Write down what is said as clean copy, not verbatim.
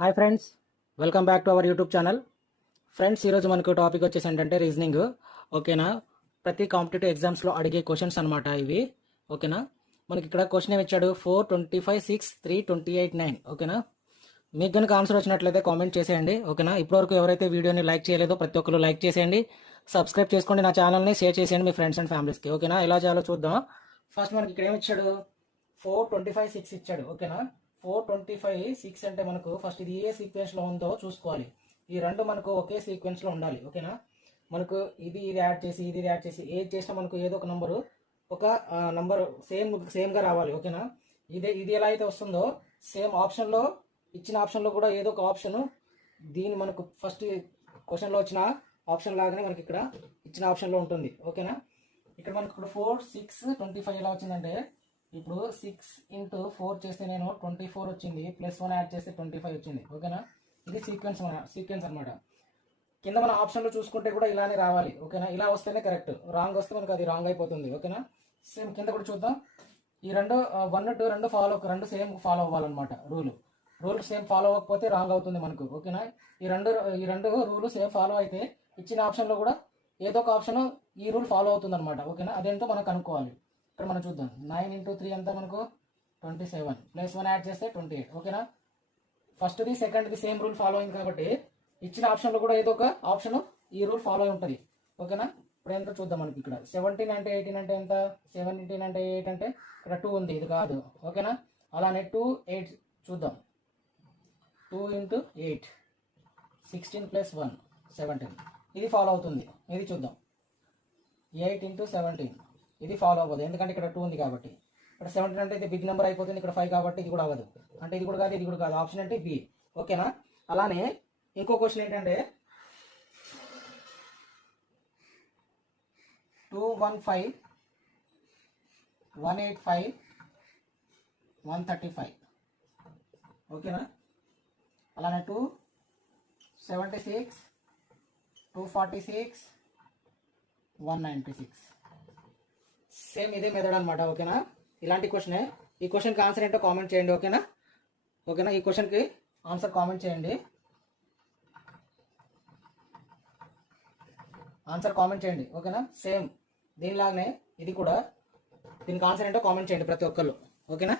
Hi friends, welcome back to our YouTube channel. Friends, ఈరోజు మనకు topic వచ్చేసి ఏంటంటే రీజనింగ్. ఓకేనా, ప్రతి కాంపిటేటివ్ ఎగ్జామ్స్లో అడిగే క్వశ్చన్స్ అనమాట ఇవి. ఓకేనా, మనకి ఇక్కడ క్వశ్చన్ ఏమి ఇచ్చాడు, 4, 25, 6, 3, 28, 9. ఓకేనా, మీకు కనుక ఆన్సర్ వచ్చినట్లయితే కామెంట్ చేసేయండి. ఓకేనా, ఇప్పటివరకు ఎవరైతే వీడియోని లైక్ చేయలేదో ప్రతి ఒక్కరు లైక్ చేసేయండి, సబ్స్క్రైబ్ చేసుకోండి, నా ఛానల్ని షేర్ చేసేయండి మీ ఫ్రెండ్స్ అండ్ ఫ్యామిలీస్కి. ఓకేనా, ఎలా చేయాలో చూద్దాం. ఫస్ట్ మనకి ఇక్కడ ఏమి ఇచ్చాడు, 4, 25, 6 ఇచ్చాడు. ఓకేనా, 4, 25, 6 అంటే మనకు ఫస్ట్ ఇది ఏ సీక్వెన్స్లో ఉందో చూసుకోవాలి. ఈ రెండు మనకు ఒకే సీక్వెన్స్లో ఉండాలి. ఓకేనా, మనకు ఇది యాడ్ చేసి ఇది యాడ్ చేసి ఏది చేసినా మనకు ఏదో ఒక నంబరు ఒక నంబర్ సేమ్గా రావాలి. ఓకేనా, ఇది ఎలా అయితే వస్తుందో సేమ్ ఆప్షన్లో ఇచ్చిన ఆప్షన్లో కూడా ఏదో ఒక ఆప్షన్ దీని మనకు ఫస్ట్ క్వశ్చన్లో వచ్చిన ఆప్షన్ లాగానే మనకి ఇక్కడ ఇచ్చిన ఆప్షన్లో ఉంటుంది. ఓకేనా, ఇక్కడ మనకు ఇప్పుడు 4, 6, 25 ఎలా వచ్చిందంటే ఇప్పుడు 6 × 4 చేస్తే నేను 24 వచ్చింది, +1 యాడ్ చేస్తే 25 వచ్చింది. ఓకేనా, ఇది సీక్వెన్స్ అనమాట. కింద మన ఆప్షన్లో చూసుకుంటే కూడా ఇలానే రావాలి. ఓకేనా, ఇలా వస్తేనే కరెక్ట్, రాంగ్ వస్తే మనకు అది రాంగ్ అయిపోతుంది. ఓకేనా, సేమ్ కింద కూడా చూద్దాం. ఈ 1, 2 రెండు సేమ్ ఫాలో అవ్వాలన్నమాట. రూల్ సేమ్ ఫాలో అవ్వకపోతే రాంగ్ అవుతుంది మనకు. ఓకేనా, ఈ రెండు రూల్ సేమ్ ఫాలో అయితే ఇచ్చిన ఆప్షన్లో కూడా ఏదో ఒక ఆప్షన్ ఈ రూల్ ఫాలో అవుతుంది అనమాట. ఓకేనా, అదేంటో మనం కనుక్కోవాలి. ఇక్కడ మనం చూద్దాం. 9 × 3 అంతా మనకు 27, +1 యాడ్ చేస్తే 28. ఓకేనా, ఫస్ట్ది సెకండ్ది సేమ్ రూల్ ఫాలో అయింది కాబట్టి ఇచ్చిన ఆప్షన్లో కూడా ఏదో ఒక ఆప్షన్ ఈ రూల్ ఫాలో అయి ఉంటుంది. ఓకేనా, ఇప్పుడు ఎంత చూద్దాం. మనకి ఇక్కడ 17 అంటే 18 అంటే ఎంత, 17 అంటే 8 అంటే ఇక్కడ 2 ఉంది, ఇది కాదు. ఓకేనా, అలానే 2, 8 చూద్దాం. 2 × 8 16 + 1 17, ఇది ఫాలో అవుతుంది. ఇది చూద్దాం. 8 × 17 ఇది ఫాలో అవ్వదు, ఎందుకంటే ఇక్కడ 2 ఉంది కాబట్టి. ఇక్కడ 17 అంటే ఇది బిగ్ నెంబర్ అయిపోతుంది, ఇక్కడ 5 కాబట్టి ఇది కూడా అవ్వదు. అంటే ఇది కూడా కాదు, ఇది కూడా కాదు. ఆప్షన్ అంటే బి. ఓకేనా, అలానే ఇంకో క్వశ్చన్ ఏంటంటే 215, 185, 135. ఓకేనా, అలానే 276, 246, 196. సేమ్ ఇదే మెథడ్ అనమాట. ఓకేనా, ఇలాంటి క్వశ్చనే. ఈ క్వశ్చన్కి ఆన్సర్ ఏంటో కామెంట్ చేయండి. ఓకేనా, ఈ క్వశ్చన్కి ఆన్సర్ కామెంట్ చేయండి. ఓకేనా, సేమ్ దీనిలాగానే ఇది కూడా. దీనికి ఆన్సర్ ఏంటో కామెంట్ చేయండి ప్రతి ఒక్కళ్ళు. ఓకేనా.